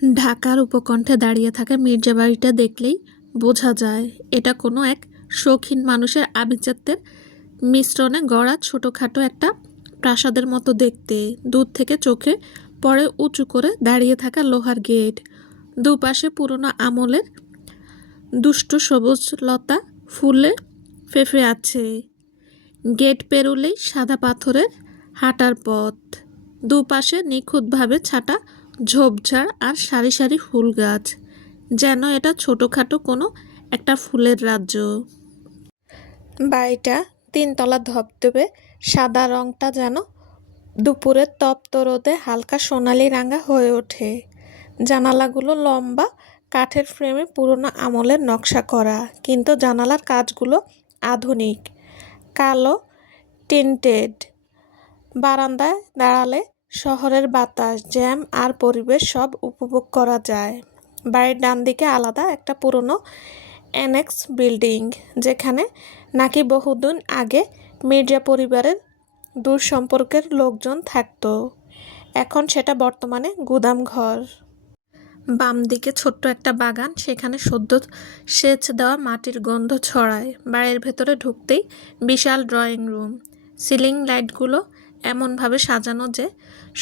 ঢাকার উপকণ্ঠে দাঁড়িয়ে থাকা মির্জা বাড়িটা দেখলেই বোঝা যায় এটা কোনো এক শৌখিন মানুষের আভিজাত্যের মিশ্রণে গড়া ছোটোখাটো একটা প্রাসাদের মতো দেখতে। দূর থেকে চোখে পড়ে উঁচু করে দাঁড়িয়ে থাকা লোহার গেট, দুপাশে পুরনো আমলের দুষ্ট সবুজ লতা ফুলে ফেঁপে আছে। গেট পেরুলেই সাদা পাথরের হাঁটার পথ, দুপাশে নিখুঁতভাবে ছাটা ঝোপঝাড় আর সারি সারি ফুল গাছ, যেন এটা ছোটোখাটো কোনো একটা ফুলের রাজ্য। বাড়িটা তিনতলা, ধবধবে সাদা, রংটা যেন দুপুরের তপ্ত রোদে হালকা সোনালি রাঙা হয়ে ওঠে। জানালাগুলো লম্বা কাঠের ফ্রেমে পুরনো আমলের নকশা করা, কিন্তু জানালার কাজগুলো আধুনিক, কালো টিন্টেড। বারান্দায় দাঁড়ালে শহরের বাতাস, জ্যাম আর পরিবেশ সব উপভোগ করা যায়। বাড়ির ডান দিকে আলাদা একটা পুরনো অ্যানেক্স বিল্ডিং, যেখানে নাকি বহুদিন আগে মির্জা পরিবারের দূর সম্পর্কের লোকজন থাকতো। এখন সেটা বর্তমানে গুদাম ঘর। বাম দিকে ছোট্ট একটা বাগান, সেখানে সদ্য সেচ দেওয়া মাটির গন্ধ ছড়ায়। বাড়ির ভেতরে ঢুকতেই বিশাল ড্রয়িং রুম, সিলিং লাইটগুলো এমনভাবে সাজানো যে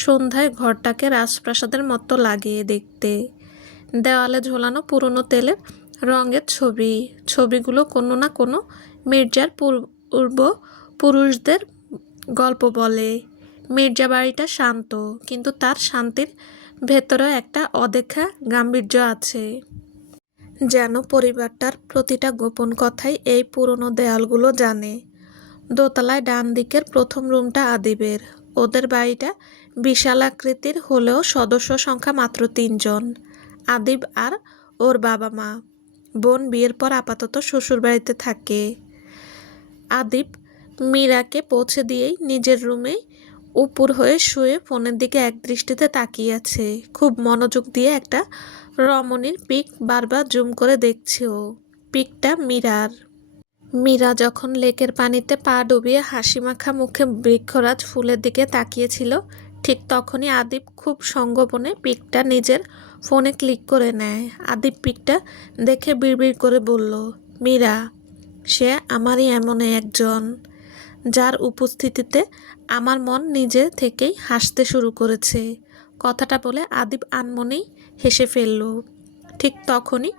সন্ধ্যায় ঘরটাকে রাজপ্রাসাদের মতো লাগে দেখতে। দেওয়ালে ঝোলানো পুরনো তেলের রঙের ছবিগুলো কোনো না কোনো মির্জার পূর্বপুরুষদের গল্প বলে। মির্জা বাড়িটা শান্ত, কিন্তু তার শান্তির ভেতরে একটা অদেখা গাম্ভীর্য আছে, যেন পরিবারটার প্রতিটা গোপন কথাই এই পুরনো দেয়ালগুলো জানে। দোতলায় ডান দিকের প্রথম রুমটা আদিবের। ওদের বাড়িটা বিশাল আকৃতির হলেও সদস্য সংখ্যা মাত্র 3 জন, আদিব আর ওর বাবা মা। বোন বিয়ের পর আপাতত শ্বশুরবাড়িতে থাকে। আদিব মীরাকে পৌঁছে দিয়েই নিজের রুমে উপুর হয়ে শুয়ে ফোনের দিকে একদৃষ্টিতে তাকিয়ে আছে। খুব মনোযোগ দিয়ে একটা রমণীর পিক বারবার জুম করে দেখছে ও। পিকটা মীরার। মীরা যখন লেকের পানিতে পা ডুবিয়ে হাসিমাখা মুখে বৃক্ষরাজ ফুলের দিকে তাকিয়েছিল, ঠিক তখনই আদিব খুব সঙ্গোপনে পিকটা নিজের ফোনে ক্লিক করে নেয়। আদিব পিকটা দেখে বিড়বিড় করে বলল, মীরা, সে আমারই এমন একজন, যার উপস্থিতিতে আমার মন নিজে থেকেই হাসতে শুরু করেছে। কথাটা বলে আদিব আনমনেই হেসে ফেলল। ঠিক তখনই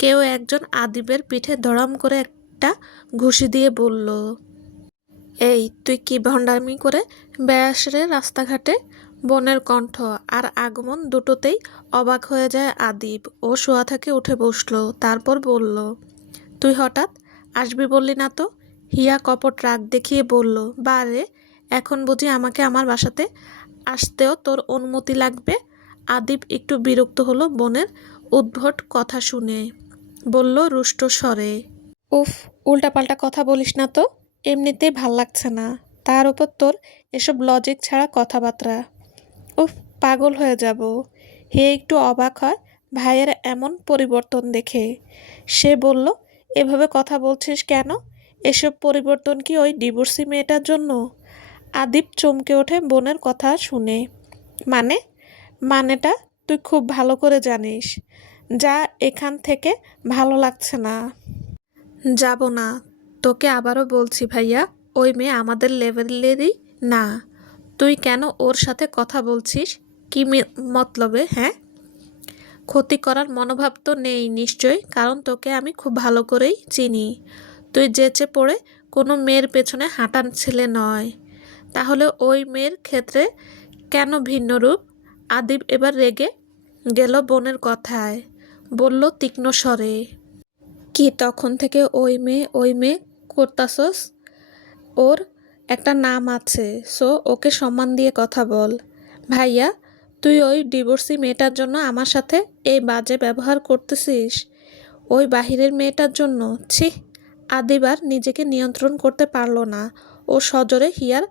কেউ একজন আদিবের পিঠে ধড়াম করে একটা ঘুষি দিয়ে বলল, এই তুই কি ভণ্ডামি করে বেড়াস রে রাস্তাঘাটে? বোনের কণ্ঠ আর আগমন দুটোতেই অবাক হয়ে যায় আদিব। ও শোয়া থেকে উঠে বসলো, তারপর বলল, তুই হঠাৎ আসবি বললি না তো? হিয়া কপট রাগ দেখিয়ে বলল, বারে, এখন বুঝি আমাকে আমার বাসাতে আসতেও তোর অনুমতি লাগবে? আদিব একটু বিরক্ত হলো বোনের উদ্ভট কথা শুনে, বলল রুষ্ট স্বরে, উফ, উল্টাপাল্টা কথা বলিস না তো, এমনিতেই ভাল লাগছে না, তার উপর তোর এসব লজিক ছাড়া কথাবার্তা। উফ, পাগল হয়ে যাব। হে একটু অবাক হয় ভাইয়ের এমন পরিবর্তন দেখে। সে বলল, এভাবে কথা বলছিস কেন? এসব পরিবর্তন কি ওই ডিভোর্সি মেয়েটার জন্য? আদিব চমকে ওঠে বোনের কথা শুনে। মানেটা তুই খুব ভালো করে জানিস। যা এখান থেকে, ভালো লাগছে না। যাব না। তোকে আবারও বলছি ভাইয়া, ওই মেয়ে আমাদের লেভেলেরই না। তুই কেন ওর সাথে কথা বলছিস? কি মতলবে? হ্যাঁ, ক্ষতি করার মনোভাব তো নেই নিশ্চয়, কারণ তোকে আমি খুব ভালো করেই চিনি। তুই যেচে পড়ে কোনো মেয়ের পেছনে হাঁটার ছেলে নয়। তাহলে ওই মেয়ের ক্ষেত্রে কেন ভিন্ন রূপ? আদিব এবার রেগে গেল বোনের কথায়, বলল তীক্ষ্ণ স্বরে, কি তখন থেকে ওই মেয়ে করতাসস? ওর একটা নাম আছে, সো ওকে সম্মান দিয়ে কথা বল। ভাইয়া, তুই ওই ডিভোর্সি মেয়েটার জন্য আমার সাথে এই বাজে ব্যবহার করতেছিস? ওই বাহিরের মেয়েটার জন্য? ছি! আদিব আর নিজেকে নিয়ন্ত্রণ করতে পারল না। ও সজোরে হিয়ার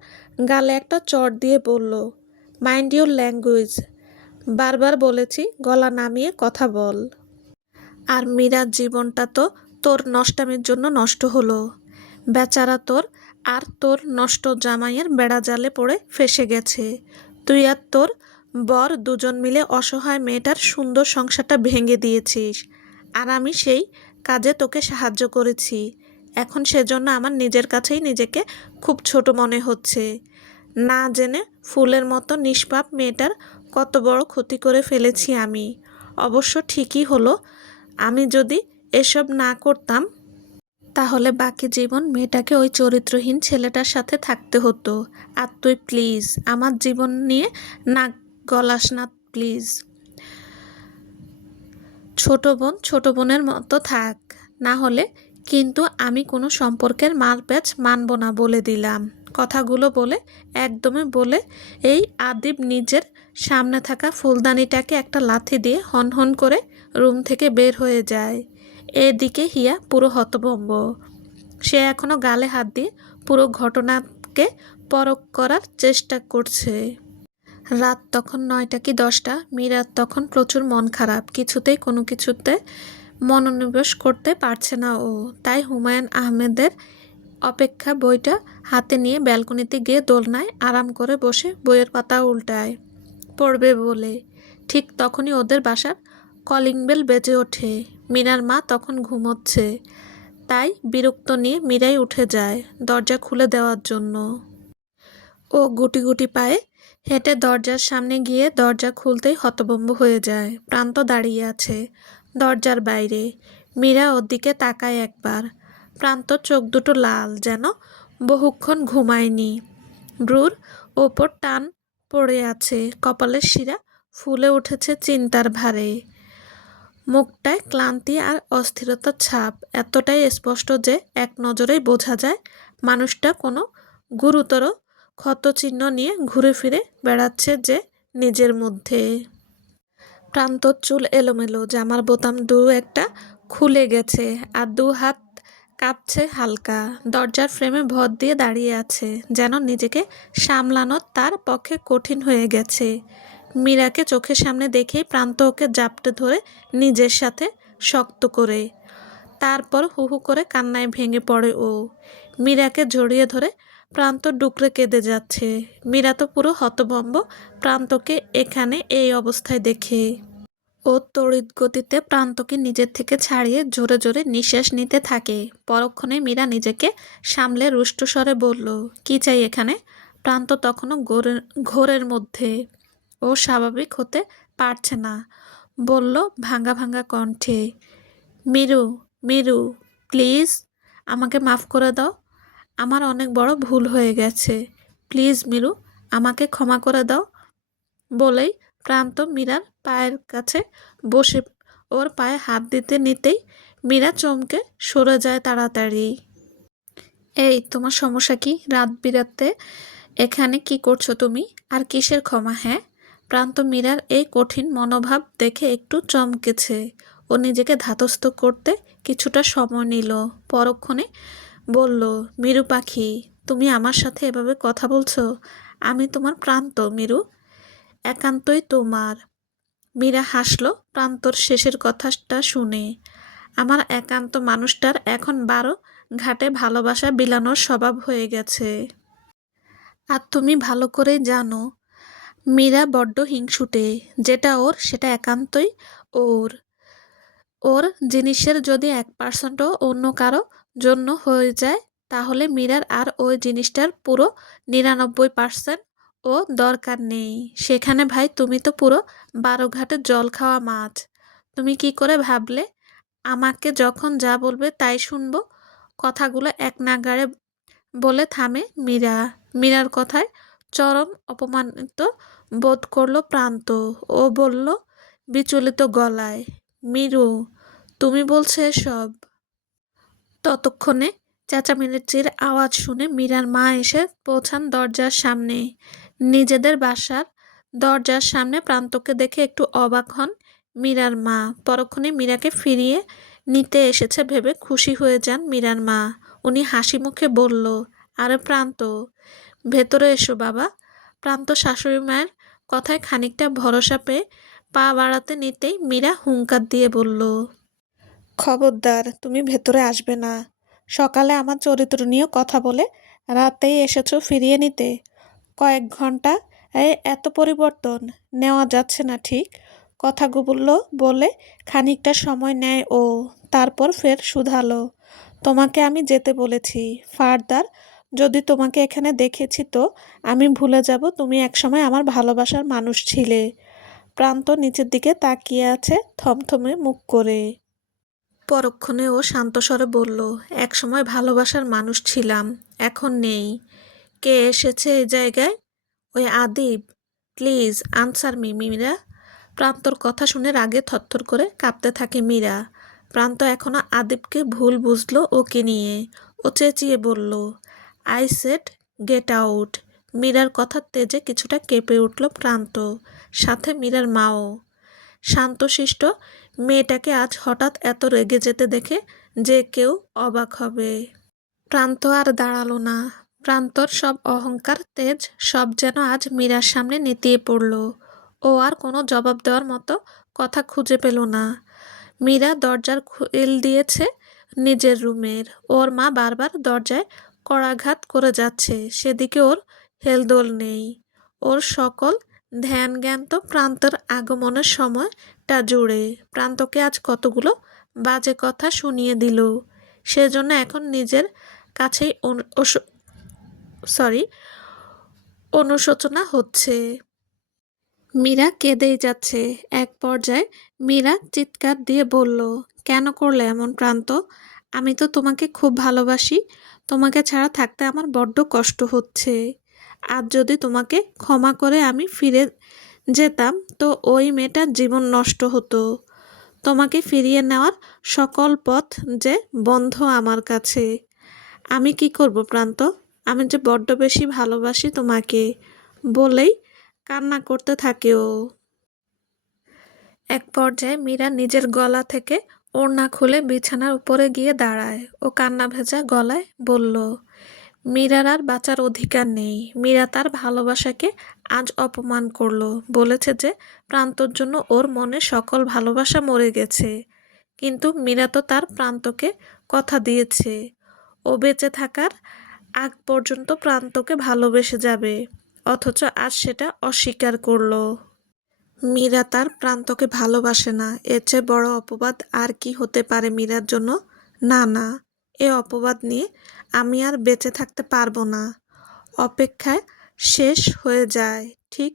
গালে একটা চড় দিয়ে বলল, মাইন্ড ইউর ল্যাঙ্গুয়েজ। বারবার বলেছি গলা নামিয়ে কথা বল। আর মীরার জীবনটা তো তোর নষ্টামির জন্য নষ্ট হলো। বেচারা তোর নষ্ট জামাইয়ের বেড়াজালে পড়ে ফেঁসে গেছে। তুই আর তোর বর দুজন মিলে অসহায় মেয়েটার সুন্দর সংসারটা ভেঙে দিয়েছিস, আর আমি সেই কাজে তোকে সাহায্য করেছি। এখন সেজন্য আমার নিজের কাছেই নিজেকে খুব ছোট মনে হচ্ছে। না জেনে ফুলের মতো নিষ্পাপ মেয়েটার কত বড় ক্ষতি করে ফেলেছি আমি। অবশ্য ঠিকই হলো, আমি যদি এসব না করতাম তাহলে বাকি জীবন মেয়েটাকে ওই চরিত্রহীন ছেলেটার সাথে থাকতে হতো। আর তুই প্লিজ আমার জীবন নিয়ে নাক গলাস না প্লিজ। ছোট বোন ছোট বোনের মতো থাক, না হলে কিন্তু আমি কোনো সম্পর্কের মারপ্যাঁচ মানব না বলে দিলাম। কথাগুলো বলে একদমই বলে এই আদিব নিজের সামনে থাকা ফুলদানিটাকে একটা লাথি দিয়ে হনহন করে রুম থেকে বের হয়ে যায়। এদিকে হিয়া পুরো হতভম্ব। সে এখনো গালে হাত দিয়ে পুরো ঘটনাকে পরখ করার চেষ্টা করছে। রাত তখন 9টা কি 10টা। মীরার তখন প্রচুর মন খারাপ, কিছুতেই কোনো কিছুতে মনোনিবেশ করতে পারছে না ও। তাই হুমায়ুন আহমেদের অপেক্ষা বইটা হাতে নিয়ে ব্যালকনিতে গিয়ে দোলনায় আরাম করে বসে বইয়ের পাতা উল্টায় পড়বে বলে। ঠিক তখনই ওদের বাসার কলিং বেল বেজে ওঠে। মীরার মা তখন ঘুমোচ্ছে, তাই বিরক্ত নিয়ে মীরাই উঠে যায় দরজা খুলে দেওয়ার জন্য। ও গুটি গুটি পায়ে হেঁটে দরজার সামনে গিয়ে দরজা খুলতেই হতভম্ব হয়ে যায়। প্রান্ত দাঁড়িয়ে আছে দরজার বাইরে। মীরা ওর দিকে তাকায় একবার। প্রান্ত চোখ দুটো লাল, যেন বহুক্ষণ ঘুমায়নি। ভ্রুর ওপর টান পড়ে আছে, কপালের শিরা ফুলে উঠেছে চিন্তার ভারে। মুখটায় ক্লান্তি আর অস্থিরতার ছাপ এতটাই স্পষ্ট যে এক নজরেই বোঝা যায় মানুষটা কোনো গুরুতর ক্ষতচিহ্ন নিয়ে ঘুরে ফিরে বেড়াচ্ছে যে নিজের মধ্যে। প্রান্তর চুল এলোমেলো, জামার বোতাম দু একটা খুলে গেছে, আর দু হাত কাঁপছে হালকা। দরজার ফ্রেমে ভর দিয়ে দাঁড়িয়ে আছে, যেন নিজেকে সামলানো তার পক্ষে কঠিন হয়ে গেছে। মীরাকে চোখের সামনে দেখেই প্রান্ত ওকে জাপটে ধরে নিজের সাথে শক্ত করে। তারপর হু হু করে কান্নায় ভেঙে পড়ে ও। মীরাকে জড়িয়ে ধরে প্রান্ত ডুকরে কেঁদে যাচ্ছে। মীরা তো পুরো হতভম্ব প্রান্তকে এখানে এই অবস্থায় দেখে। ও তড়িৎ গতিতে প্রান্তকে নিজের থেকে ছাড়িয়ে জোরে জোরে নিঃশ্বাস নিতে থাকে। পরক্ষণে মীরা নিজেকে সামলে রুষ্টস্বরে বলল, কি চাই এখানে? প্রান্ত তখনও ঘোরের মধ্যে। ও স্বাভাবিক হতে পারছে না, বলল ভাঙা ভাঙা কণ্ঠে, মিরু, মিরু, প্লিজ আমাকে মাফ করে দাও। আমার অনেক বড় ভুল হয়ে গেছে। প্লিজ মিরু, আমাকে ক্ষমা করে দাও। বলেই প্রান্ত মীরার পায়ের কাছে বসে ওর পায়ে হাত দিতে নিতেই মীরা চমকে সরে যায় তাড়াতাড়ি। এই তোমার সমস্যা কি? রাত বিরাতে এখানে কি করছো তুমি? আর কিসের ক্ষমা? হ্যাঁ? প্রান্ত মীরার এই কঠিন মনোভাব দেখে একটু চমকেছে। ও নিজেকে ধাতস্থ করতে কিছুটা সময় নিল। পরক্ষণে বলল, মিরু পাখি, তুমি আমার সাথে এভাবে কথা বলছো? আমি তোমার প্রান্ত মিরু, একান্তই তোমার। মীরা হাসল প্রান্তর শেষের কথাটা শুনে। আমার একান্ত মানুষটার এখন 12 ঘাটে ভালোবাসা বিলানোর স্বভাব হয়ে গেছে। আর তুমি ভালো করেই জানো মীরা বড্ড হিংসুটে। যেটা ওর সেটা একান্তই ওর। ওর জিনিসের যদি 1%ও অন্য কারো জন্য হয়ে যায়, তাহলে মীরার আর ওই জিনিসটার পুরো 99% ও দরকার নেই। সেখানে ভাই তুমি তো পুরো 12 ঘাটে জল খাওয়া মাছ। তুমি কি করে ভাবলে আমাকে যখন যা বলবে তাই শুনবো? কথাগুলো এক নাগাড়ে বলে থামে মীরা। মীরার কথায় চরম অপমানিত বোধ করল প্রান্ত। ও বলল বিচলিত গলায়, মিরু, তুমি বলছো এসব? ততক্ষণে চেঁচামেচির আওয়াজ শুনে মীরার মা এসে পৌঁছান দরজার সামনে। নিজেদের বাসার দরজার সামনে প্রান্তকে দেখে একটু অবাক হন মীরার মা। পরক্ষণে মীরাকে ফিরিয়ে নিতে এসেছে ভেবে খুশি হয়ে যান মীরার মা। উনি হাসি মুখে বলল, আরে প্রান্ত, ভেতরে এসো বাবা। প্রান্ত শাশুড়ি মায়ের কথায় খানিকটা ভরসা পেয়ে পা বাড়াতে নিতেই মীরা হুঙ্কার দিয়ে বলল, খবরদার, তুমি ভেতরে আসবে না। সকালে আমার চরিত্র নিয়ে কথা বলে রাতেই এসেছো ফিরিয়ে নিতে। কয়েক ঘন্টা এত পরিবর্তন নেওয়া যাচ্ছে না ঠিক। কথাগুলো বলে খানিকটা সময় নেয় ও, তারপর ফের শুধালো, তোমাকে আমি যেতে বলেছি। ফার্দার যদি তোমাকে এখানে দেখেছি তো আমি ভুলে যাব তুমি একসময় আমার ভালোবাসার মানুষ ছিলে। প্রান্ত নিচের দিকে তাকিয়ে আছে থমথমে মুখ করে। পরক্ষণে ও শান্ত স্বরে বলল, একসময় ভালোবাসার মানুষ ছিলাম, এখন নেই। কে এসেছে এই জায়গায়? ওই Adib. Please answer me Meera. প্রান্তর কথা শুনে রাগে থরথর করে কাঁপতে থাকে মীরা। প্রান্ত এখনো আদিবকে ভুল বুঝলো ওকে নিয়ে। ও চেঁচিয়ে বলল, আই সেড গেট আউট। মীরার কথার তেজে কিছুটা কেঁপে উঠল প্রান্ত, সাথে মীরার মাও। শান্তশিষ্ট মেয়েটাকে আজ হঠাৎ এত রেগে যেতে দেখে যে কেউ অবাক হবে। প্রান্ত আর দাঁড়ালো না। প্রান্তর সব অহংকার তেজ সব যেন আজ মীরার সামনে নেতিয়ে পড়ল। ও আর কোনো জবাব দেওয়ার মতো কথা খুঁজে পেল না। মীরা দরজার খিল দিয়েছে নিজের রুমের। ওর মা বারবার দরজায় করাঘাত করে যাচ্ছে, সেদিকে ওর হেলদোল নেই। ওর সকল ধ্যান জ্ঞান তো প্রান্তর আগমনের সময়টা জুড়ে। প্রান্তকে আজ কতগুলো বাজে কথা শুনিয়ে দিল, সেজন্য এখন নিজের কাছেই অনুশোচনা হচ্ছে। মীরা কেঁদেই যাচ্ছে। এক পর্যায়ে মীরা চিৎকার দিয়ে বলল, কেন করলে এমন প্রান্ত? আমি তো তোমাকে খুব ভালোবাসি। তোমাকে ছাড়া থাকতে আমার বড্ড কষ্ট হচ্ছে। আজ যদি তোমাকে ক্ষমা করে আমি ফিরে যেতাম তো ওই মেয়েটার জীবন নষ্ট হতো। তোমাকে ফিরিয়ে নেওয়ার সকল পথ যে বন্ধ আমার কাছে। আমি কি করব প্রান্ত? আমি যে বড্ড বেশি ভালোবাসি তোমাকে। বলেই কান্না করতে থাকে ও। এক পর্যায়ে মীরা নিজের গলা থেকে ওড়না খুলে বিছানার উপরে গিয়ে দাঁড়ায়। ও কান্না ভেজা গলায় বলল, মীরার আর বাঁচার অধিকার নেই। মীরা তার ভালোবাসাকে আজ অপমান করলো। বলেছে যে প্রান্তর জন্য ওর মনে সকল ভালোবাসা মরে গেছে। কিন্তু মীরা তো তার প্রান্তকে কথা দিয়েছে ও বেঁচে থাকার আগ পর্যন্ত প্রান্তকে ভালোবেসে যাবে, অথচ আজ সেটা অস্বীকার করলো। মীরা তার প্রান্তকে ভালোবাসে না, এর চেয়ে বড় অপবাদ আর কি হতে পারে মীরার জন্য? না না, এ অপবাদ নিয়ে আমি আর বেঁচে থাকতে পারবো না। অপেক্ষায় শেষ হয়ে যায় ঠিক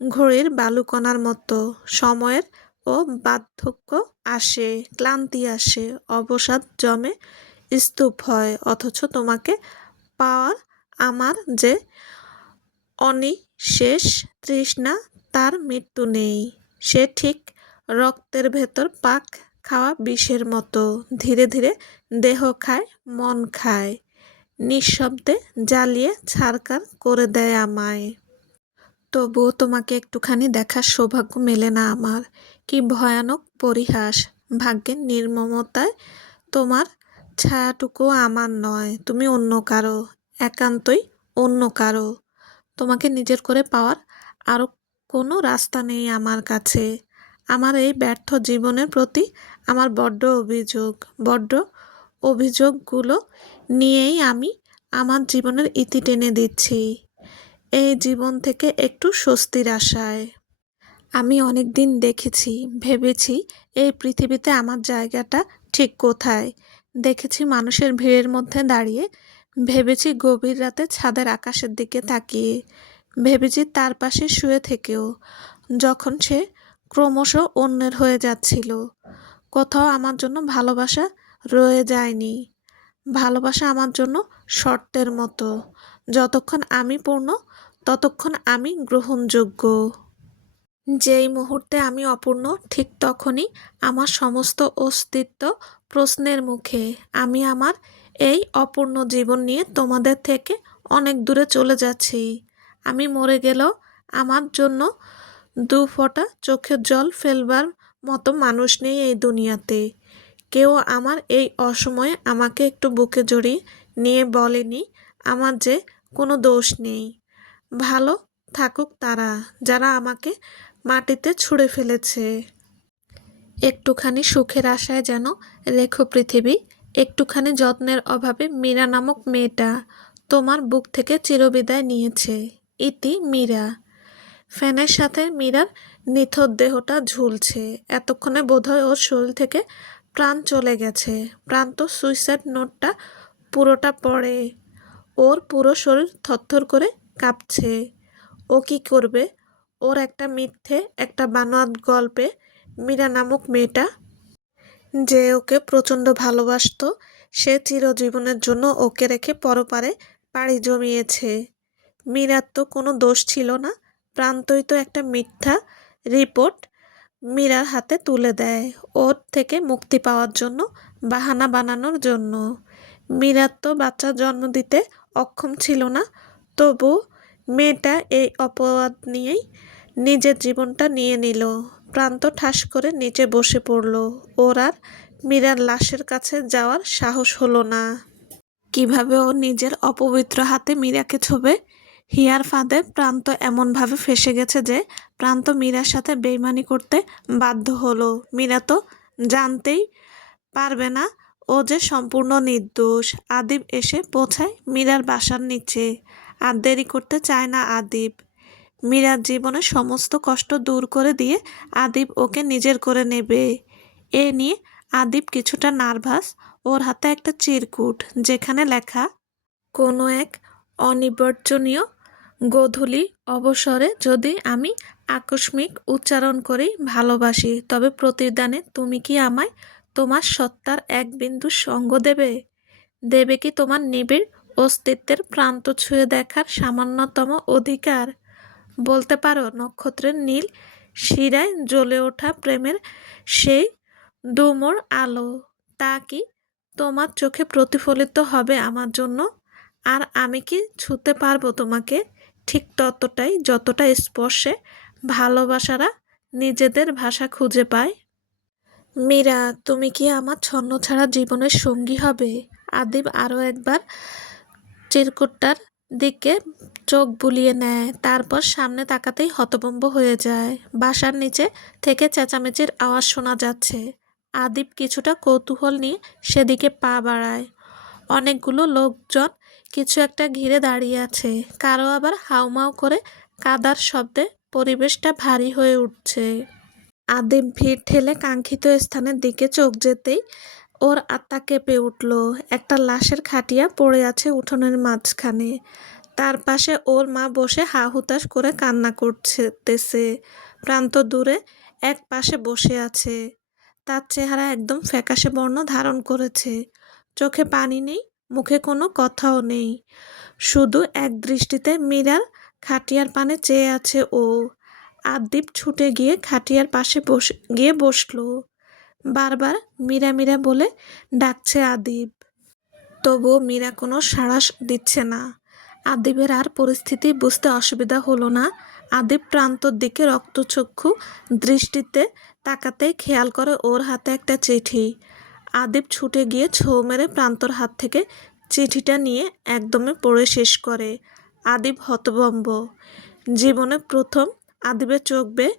ঘড়ির বালুকণার মতো। সময়ের ও বার্ধক্য আসে, ক্লান্তি আসে, অবসাদ জমে, স্তূপ হয়, অথচ তোমাকে পাওয়ার আমার যে অনিঃশেষ তৃষ্ণা তার মৃত্যু নেই। সে ঠিক রক্তের ভেতর পাক খাওয়া বিষের মতো, ধীরে ধীরে দেহ খায়, মন খায়, নিঃশব্দে জ্বালিয়ে ছারখার করে দেয় আমায়। তবুও তোমাকে একটুখানি দেখার সৌভাগ্য মেলে না আমার। কি ভয়ানক পরিহাস! ভাগ্যের নির্মমতায় তোমার ছায়াটুকুও আমার নয়, তুমি অন্য কারো, একান্তই অন্য কারো। তোমাকে নিজের করে পাওয়ার আরও কোনো রাস্তা নেই আমার কাছে। আমার এই ব্যর্থ জীবনের প্রতি আমার বড্ড অভিযোগগুলো নিয়েই আমি আমার জীবনের ইতি টেনে দিচ্ছি, এই জীবন থেকে একটু স্বস্তির আশায়। আমি অনেক দিন দেখেছি, ভেবেছি এই পৃথিবীতে আমার জায়গাটা ঠিক কোথায়। দেখেছি মানুষের ভিড়ের মধ্যে দাঁড়িয়ে, ভেবেছি গভীর রাতে ছাদের আকাশের দিকে তাকিয়ে, ভেবেছি তার পাশে শুয়ে থেকেও, যখন সে ক্রমশ অন্যের হয়ে যাচ্ছিল। কোথাও আমার জন্য ভালোবাসা রয়ে যায়নি। ভালোবাসা আমার জন্য শর্তের মতো, যতক্ষণ আমি পূর্ণ ততক্ষণ আমি গ্রহণযোগ্য। যেই মুহূর্তে আমি অপূর্ণ ঠিক তখনই আমার সমস্ত অস্তিত্ব প্রশ্নের মুখে। আমি আমার এই অপূর্ণ জীবন নিয়ে তোমাদের থেকে অনেক দূরে চলে যাচ্ছি। আমি মরে গেলেও আমার জন্য দু ফোঁটা চোখের জল ফেলবার মতো মানুষ নেই এই দুনিয়াতে। কেউ আমার এই অসময়ে আমাকে একটু বুকে জড়িয়ে নিয়ে বলেনি আমার যে কোনো দোষ নেই। ভালো থাকুক তারা, যারা আমাকে মাটিতে ছুঁড়ে ফেলেছে। একটুখানি সুখের আশায় যেন রেখো পৃথিবী, একটুখানি যত্নের অভাবে মীরা নামক মেয়েটা তোমার বুক থেকে চিরবিদায় নিয়েছে। ইতি মীরা। ফ্যানের সাথে মীরার নিথর দেহটা ঝুলছে। এতক্ষণে বোধহয় ওর শরীর থেকে প্রাণ চলে গেছে। প্রাণ তো সুইসাইড নোটটা পুরোটা পড়ে। ওর পুরো শরীর থরথর করে কাঁপছে। ও কি করবে? ওর একটা মিথ্যে, একটা বানোয়াট গল্পে মীরা নামক মেয়েটা, যে ওকে প্রচণ্ড ভালোবাসতো, সে চিরজীবনের জন্য ওকে রেখে পরপারে পাড়ি জমিয়েছে। মীরার তো কোনো দোষ ছিল না। প্রান্তই তো একটা মিথ্যা রিপোর্ট মীরার হাতে তুলে দেয় ওর থেকে মুক্তি পাওয়ার জন্য, বাহানা বানানোর জন্য। মীরার তো বাচ্চা জন্ম দিতে অক্ষম ছিল না, তবু মেয়েটা এই অপবাদ নিয়েই নিজের জীবনটা নিয়ে নিল। প্রান্ত ঠাস করে নিচে বসে পড়ল। ওর আর মীরার লাশের কাছে যাওয়ার সাহস হলো না। কিভাবে ও নিজের অপবিত্র হাতে মীরাকে ছোবে? হিয়ার ফাঁদে প্রান্ত এমনভাবে ফেসে গেছে যে প্রান্ত মীরার সাথে বেইমানি করতে বাধ্য হলো। মীরা তো জানতেই পারবে না ও যে সম্পূর্ণ নির্দোষ। আদিব এসে পৌঁছায় মীরার বাসার নিচে। আর দেরি করতে চায় না আদিব। মীরার জীবনের সমস্ত কষ্ট দূর করে দিয়ে আদিব ওকে নিজের করে নেবে। এ নিয়ে আদিব কিছুটা নার্ভাস। ওর হাতে একটা চিরকুট, যেখানে লেখা, কোনো এক অনির্বচনীয় গোধূলি অবসরে যদি আমি আকস্মিক উচ্চারণ করি ভালোবাসি, তবে প্রতিদানে তুমি কি আমায় তোমার সত্তার এক বিন্দু সঙ্গ দেবে? দেবে কি তোমার নিবিড় অস্তিত্বের প্রান্ত ছুঁয়ে দেখার সামান্যতম অধিকার? বলতে পারো নক্ষত্রের নীল শিরায় জ্বলে ওঠা প্রেমের সেই দুমোর আলো, তা কি তোমার চোখে প্রতিফলিত হবে আমার জন্য? আর আমি কি ছুঁতে পারবো তোমাকে ঠিক ততটাই যতটা স্পর্শে ভালোবাসারা নিজেদের ভাষা খুঁজে পায়? মীরা, তুমি কি আমার ছন্নছাড়া জীবনের সঙ্গী হবে? আদিব আরও একবার চিরকুটটার দিকে চোখ বুলিয়ে নেয়, তারপর সামনে তাকাতেই হতভম্ব হয়ে যায়। বাসার নিচে থেকে চেঁচামেচির আওয়াজ শোনা যাচ্ছে। আদিব কিছুটা কৌতূহল নিয়ে সেদিকে পা বাড়ায়। অনেকগুলো লোকজন কিছু একটা ঘিরে দাঁড়িয়ে আছে। কারো আবার হাউমাউ করে কাদার শব্দে পরিবেশটা ভারী হয়ে উঠছে। আদিব ভিড় ঠেলে কাঙ্ক্ষিত স্থানের দিকে চোখ যেতেই ওর আত্মা কেঁপে উঠল। একটা লাশের খাটিয়া পড়ে আছে উঠোনের মাঝখানে। তার পাশে ওর মা বসে হা হুতাশ করে কান্না করতেছে। প্রান্ত দূরে এক পাশে বসে আছে। তার চেহারা একদম ফ্যাকাশে বর্ণ ধারণ করেছে। চোখে পানি নেই, মুখে কোনো কথাও নেই। শুধু এক দৃষ্টিতে মীরার খাটিয়ার পানে চেয়ে আছে ও। আদিব ছুটে গিয়ে খাটিয়ার পাশে গিয়ে বসল। বারবার মীরা মীরা বলে ডাকছে আদিব। তবুও মীরা কোনো সাড়া দিচ্ছে না। আদিবের আর পরিস্থিতি বুঝতে অসুবিধা হলো না। আদিব প্রান্তর দিকে রক্তচক্ষু দৃষ্টিতে তাকাতেই খেয়াল করে ওর হাতে একটা চিঠি। আদিব ছুটে গিয়ে ছোঁ মেরে প্রান্তর হাত থেকে চিঠিটা নিয়ে একদমে পড়ে শেষ করে। আদিব হতভম্ব। জীবনে প্রথম আদিবের চোখ বেয়ে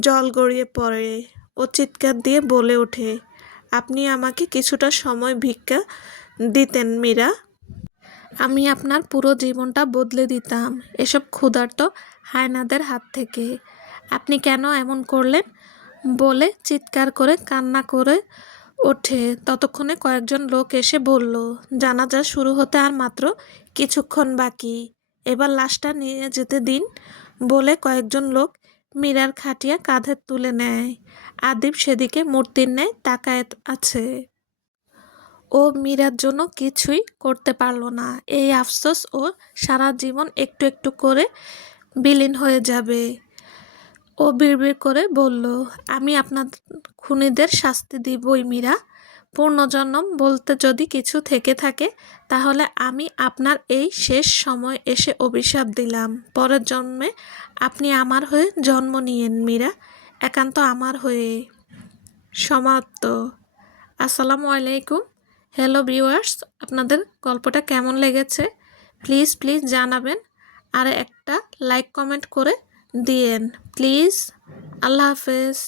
জল গড়িয়ে পড়ে। ও চিৎকার দিয়ে বলে ওঠে, আপনি আমাকে কিছুটা সময় ভিক্ষা দিতেন মীরা। আমি আপনার পুরো জীবনটা বদলে দিতাম এসব ক্ষুধার্ত হায়নাদের হাত থেকে। আপনি কেন এমন করলেন? বলে চিৎকার করে কান্না করে ওঠে। ততক্ষণে কয়েকজন লোক এসে বলল, জানাজা শুরু হতে আর মাত্র কিছুক্ষণ বাকি, এবার লাশটা নিয়ে যেতে দিন। বলে কয়েকজন লোক মীরার খাটিয়া কাঁধে তুলে নেয়। আদিব সেদিকে মূর্তির ন্যায় তাকায় আছে। ও মীরার জন্য কিছুই করতে পারল না। এই আফসোস ও সারা জীবন একটু একটু করে বিলীন হয়ে যাবে। ও বিড়বিড় করে বলল, আমি আপনার খুনিদের শাস্তি দিবই মীরা। পুনর্জন্ম বলতে যদি কিছু থেকে থাকে, তাহলে আমি আপনার এই শেষ সময় এসে অভিশাপ দিলাম। পরের জন্মে আপনি আমার হয়ে জন্ম নিয়েন মীরা, একান্ত আমার হয়ে। সমাপ্ত। আসসালামু আলাইকুম। হ্যালো ভিউয়ার্স, আপনাদের গল্পটা কেমন লেগেছে প্লিজ প্লিজ জানাবেন। আর একটা লাইক কমেন্ট করে দিয়েন প্লিজ। আল্লাহ হাফেজ।